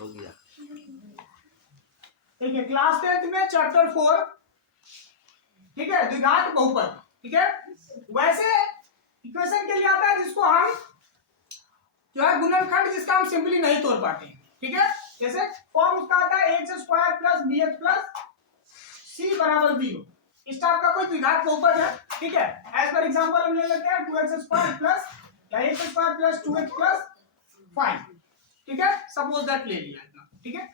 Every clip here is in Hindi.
हो गया। ठीक है, क्लास 10th में चैप्टर 4, ठीक है, द्विघात बहुपद। ठीक है, वैसे इक्वेशन के लिए आता है जिसको हम जो है गुणनखंड, जिसका हम सिंपली नहीं तोड़ पाते हैं। ठीक है, जैसे फॉर्म उसका आता है x square plus b x plus c बराबर 0। इस टाइप का कोई द्विघात बहुपद है। ठीक है, एज पर एग्जांपल हम ले लेते हैं 2x स्क्वायर प्लस या x square plus 2x plus 5। ठीक है, सपोज दैट ले लिया इतना। ठीक है,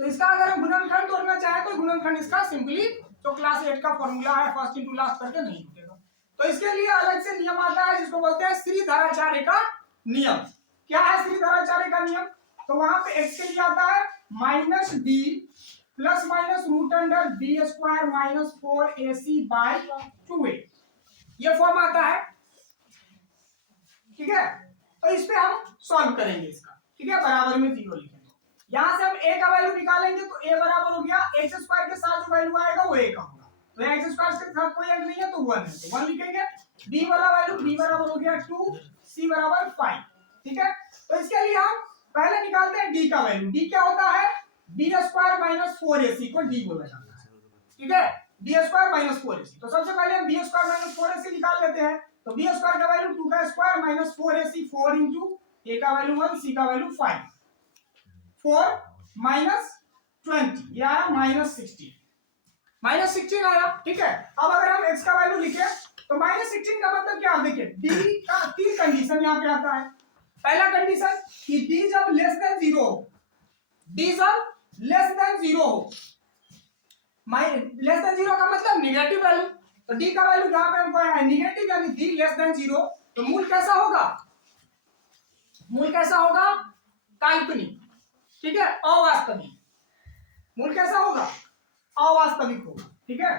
तो इसका अगर हम गुणनखंड तोड़ना चाहे तो गुणनखंड इसका सिंपली जो क्लास 8 का फॉर्मूला है फर्स्ट इनटू लास्ट करके नहीं टूटेगा। तो इसके लिए अलग से नियम आता है जिसको बोलते हैं श्रीधराचार्य का नियम। क्या है श्रीधराचार्य का नियम? तो वहां पे x के लिए आता है minus D plus minus root under B square minus 4ac by 2a, ये फॉर्म आता है। ठीक है, तो इस पे हम सॉल्व करेंगे इसका। ठीक है, बराबर में 0 लिखेंगे। यहां से हम a का वैल्यू निकालेंगे तो a बराबर हो गया x स्क्वायर के साथ जो वैल्यू आएगा वो a का होगा। तो यहाँ x स्क्वायर के साथ कोई अंक नहीं है तो 1 है, तो 1 लिखेंगे। b वाला वैल्यू b बराबर हो गया 2, c बराबर 5। ठीक है, तो इसके लिए हम पहले निकालते हैं d का वैल्यू। d क्या होता है? b स्क्वायर माइनस 4ac को d बोला जाता है। ठीक है, b स्क्वायर माइनस 4ac। तो सबसे पहले हम b स्क्वायर माइनस 4ac निकाल लेते हैं। तो b स्क्वायर का वैल्यू 2 का square minus 4ac, 4 into a का वैल्यू 1, c का वैल्यू 5, 4 माइनस 20, ये आया माइनस 16, माइनस 16 आया। ठीक है, अब अगर हम x का वैल्यू लिखे तो माइनस 16 का मतलब क्या? देखिए d का 3 कंडीशन यहाँ पे आता है। पहला कंडीशन कि d जब लेस देन 0 हो, d जब लेस देन 0 हो, लेस देन 0 का मतलब निगेटिव वैल्यू। तो d का वैल्यू जहां पे हमको है निगेटिव यानी d लेस देन 0, तो मूल कैसा होगा? मूल कैसा होगा? काल्पनिक। ठीक है, अवास्तविक। मूल कैसा होगा? अवास्तविक होगा। ठीक है,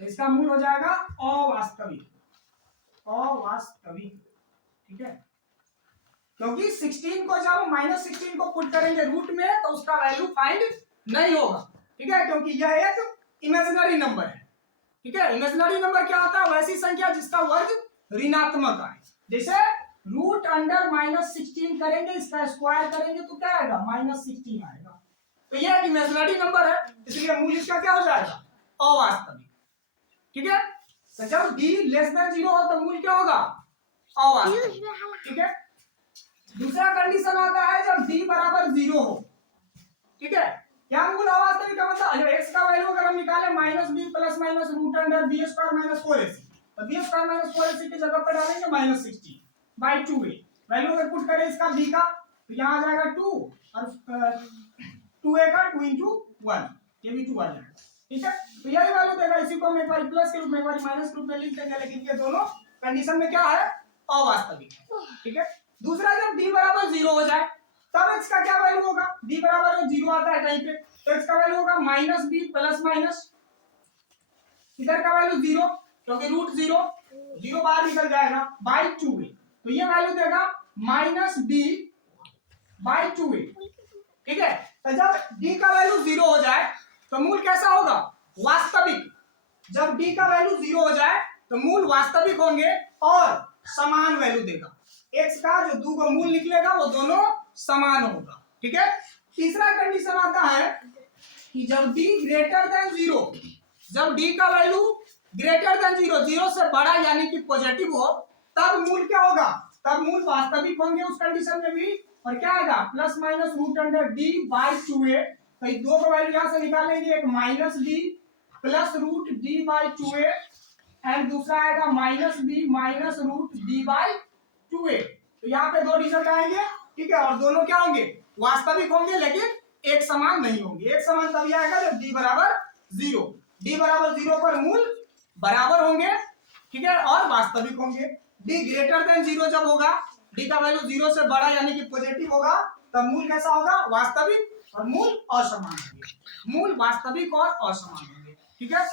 तो इसका मूल हो जाएगा अवास्तविक, अवास्तविक। ठीक है, क्योंकि 16 को जब माइनस 16 को पुट करेंगे रूट में तो उसका वैल्यू फाइंड नहीं होगा। ठीक है, क्योंकि यह एक इमेजिनरी नंबर है। ठीक है, इमेजिनरी नंबर क्या होता है? वैसी संख्या जिसका वर्ग ऋणात्मक आए। जैसे रूट अंडर माइनस 16 करेंगे, इसका स्क्वायर करेंगे तो क्या आएगा? माइनस 16 आएगा। तो यह एक इमेजिनरी नंबर है, इसलिए मूल इसका क्या हो जाएगा? अवास्तविक। ठीक है, तो जब d लेस देन 0 हो तो मूल क्या होगा? अवास्तविक। ठीक है, दूसरा कंडीशन आता है जब d बराबर 0 हो। ठीक है, क्या मूल अवास्तविक का मतलब x का वैल्यू अगर हम निकाले minus b plus minus root under B square minus 4ac, तो बी स्क्वायर माइनस 4ac की जगह पर डालेंगे माइनस 16 बाई 2a। वैल्यू अगर पुट करें इसका b का तो यहाँ आ जाएगा 2 और 2a का 2 इंटू 1, ये भी 2 आ जाएगा। ठीक है, तो यही वैल्यू देगा। इसी को हम एक बार प्लस के रूप में एक बार माइनस के रूप में लिख देंगे, लेकिन ये दोनों कंडीशन में क्या है? अवास्तविक है। ठीक है, दूसरा जब d बराबर 0 हो जाए तब x का क्या वैल्यू होगा? d बराबर 0 आता है कहीं पे तो x का वैल्यू होगा माइनस b प्लस माइनस, इधर का वैल्यू 0 क्योंकि रूट 0 बाहर निकल जाएगा बाई 2a, तो ये वैल्यू देगा माइनस b बाई 2a। ठीक है, तो जब d का वैल्यू 0 हो जाए तो मूल कैसा होगा? वास्तविक। जब d का वैल्यू 0 हो जाए तो मूल वास्तविक होंगे और समान वैल्यू देगा। x का जो दो को मूल निकलेगा वो दोनों समान होगा। ठीक है, तीसरा कंडीशन आता है कि जब d ग्रेटर देन 0, जब d का वैल्यू ग्रेटर देन 0, 0 से बड़ा यानी कि पॉजिटिव हो, तब मूल क्या होगा? तब मूल वास्तविक होंगे उस कंडीशन में भी। और क्या आएगा? Plus minus root under d by 2a। तो ये दो का वैल्यू यहां से निकालेंगे, एक minus d plus root d by 2a and दूसरा आएगा minus b minus root d by 2a। तो यहाँ पे दो रिजल्ट आएंगे। ठीक है, और दोनों क्या होंगे? वास्तविक होंगे, लेकिन एक समान नहीं होंगे। एक समान तभी आएगा जब d बराबर 0, d बराबर 0 पर मूल बराबर होंगे। ठीक है, और वास्तविक होंगे। d ग्रेटर देन 0 जब होगा, d का वैल्यू 0 से बड़ा यानी कि पॉजिटिव होगा, तब मूल कैसा होगा? वास्तविक, और मूल असमान होंगे। मूल वास्तविक और असमान होंगे। ठीक है,